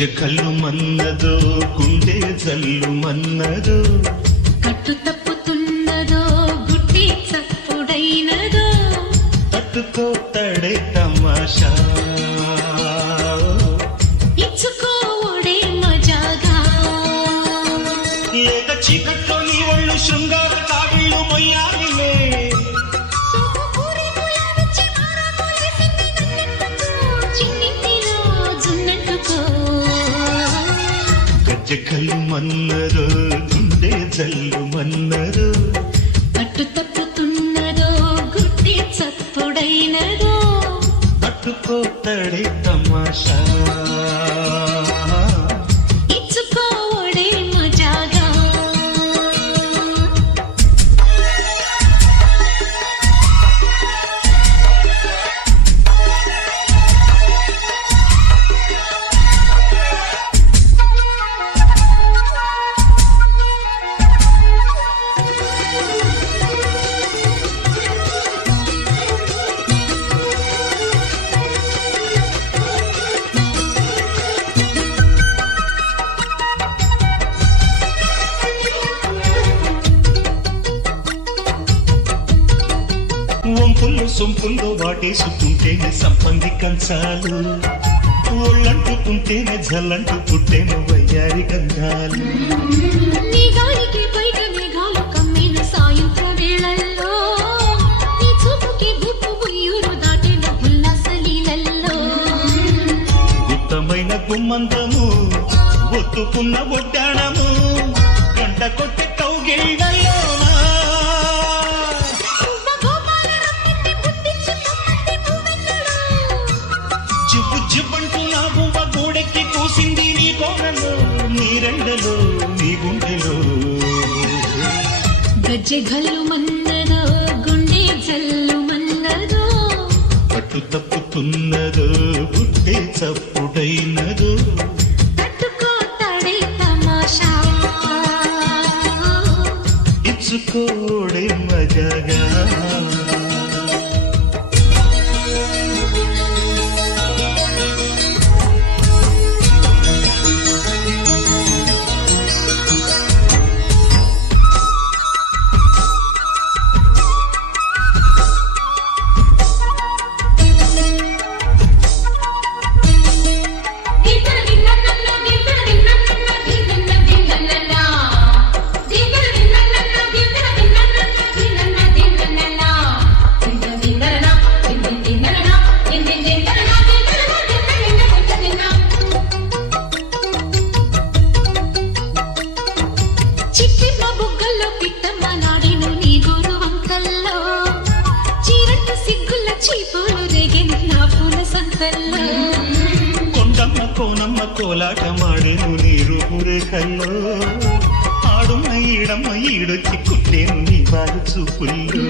గజ్జె కళ్ళు మన్నదో గుండె జల్లు మన్నదో కట్టు తప్పుతున్నదో గుట్టి చప్పుడైనదో తట్టుకోతడే తమాషా ఇచ్చుకోవడే మజాగా లేక చీకట్లో నీ ఒళ్ళు శృంగార కావిళ్ళు మొయ్యాలిలే గజ్జెకల్లు మన్నదో గుండె జల్లు మన్నదో పట్టు తప్పుతున్నదో గుట్టి చప్పుడైనదో తట్టుకోతడే తమాషా ఇచ్చుకోవడే మజాగా వంపుల్లో సొంపుల్లో వాటేసుకుంటేనే సంపంగి కంచాలు ఒళ్ళంటుకుంటేనే జల్లంటు పుట్టేను వయ్యారి గంధాలు నీ గాలికి బయట మేఘాలు కమ్మిన సాయంత్ర వేళల్లో నీ చూపుకి గుప్పు ఉయ్యూరు దాటిన ఉల్లాస లీలల్లో ఉత్తమైన గుమ్మందము ఒత్తుకున్న ఒడ్డాణము గంట కొట్టి కౌగిళ్ళలోనా జిబ్బు జిబ్బంటూ నా బువ్వ గోడెక్కి కూసింది నీ కోనలో నీ రెండలో నీ గుండెలో గజ్జె గల్లు మన్నదో గుండె జల్లు మన్నదో పట్టు తప్పుతున్నదో గుడ్డే చప్పుడైనదో తట్టుకోతాడే తమాషా ఇచ్చుకోడే మజాగా చిట్టిన బుగ్గల్లో పిట్టమ్మ నాడిను నీ గోరు వంకల్లో చీరట్టు సిగ్గుల చీపులు రేగిన నా పూల సంతల్లో కొండమ్మ కోనమ్మ కోలాటమాడేను నీరు మురేకల్లో ఆడున్న ఈడమ్మ ఈడొచ్చి కుట్టేను నీ వారు చూపుల్లో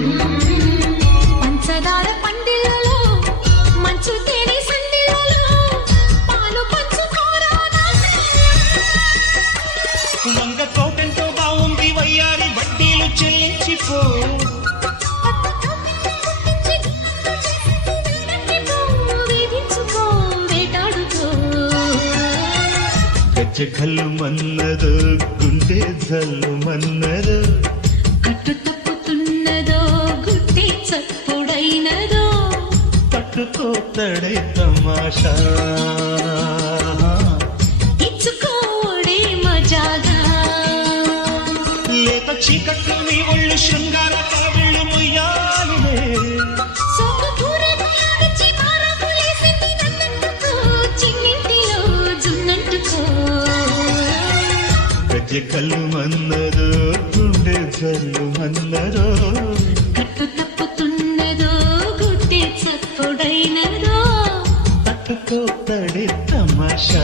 పంచదార పందిళ్ళలో మంచు తేనె సందిళ్ళలో పాలు పంచుకోరా నా వంగ కోటంతో బాగుంది వయ్యారి వడ్డీలు చెల్లించిపో గజ్జె కళ్ళు మన్నదో గుండె జల్లు మన్నదో కట్టు తప్పుతున్నదో గుట్టి చప్పుడైనదో తట్టుకోతడే తమాషా ఇచ్చుకోవడే మజాగా లేత చీకట్లు నీ ఒళ్ళు శృంగార కావిళ్ళు మొయ్యాలిలే సోకుకూరే గులాబిచ్చి మారాకులేసింది నన్నంటుకో చిన్నింటిలో జున్నంటుకో గజ్జె కళ్ళు మన్నదో గుండె జల్లు మన్నదో కట్టు తప్పుతున్నదో గుట్టి చప్పుడైనదో తట్టుకోతడే తమాషా